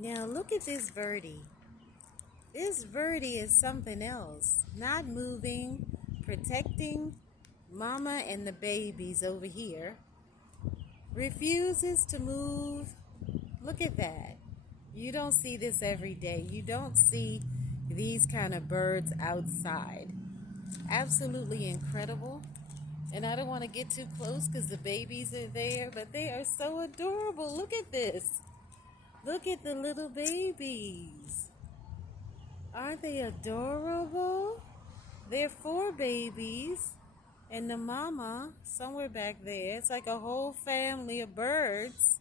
Now look at this birdie. This birdie is something else. Not moving, protecting mama and the babies over here. Refuses to move. Look at that. You don't see this every day. You don't see these kind of birds outside. Absolutely incredible. And I don't want to get too close because the babies are there, but they are so adorable. Look at this. Look at the little babies. Aren't they adorable? They're 4 babies and the mama somewhere back there. It's like a whole family of birds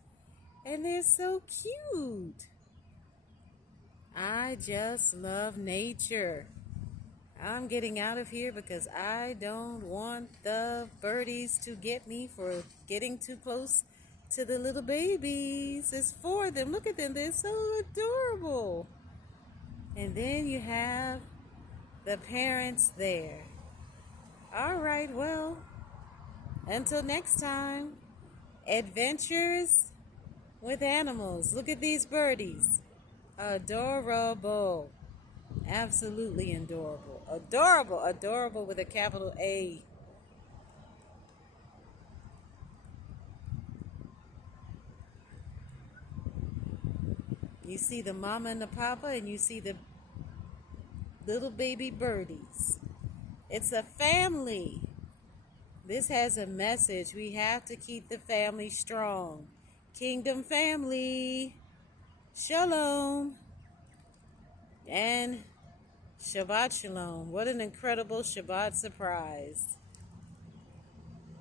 and they're so cute. I just love nature. I'm getting out of here because I don't want the birdies to get me for getting too close to the little babies. It's 4 of them. Look at them. They're so adorable. And then you have the parents there. All right, well, until next time, adventures with animals. Look at these birdies. Adorable. Absolutely adorable. Adorable. Adorable with a capital A. You see the mama and the papa, and you see the little baby birdies. It's a family. This has a message. We have to keep the family strong. Kingdom family. Shalom. And Shabbat Shalom. What an incredible Shabbat surprise.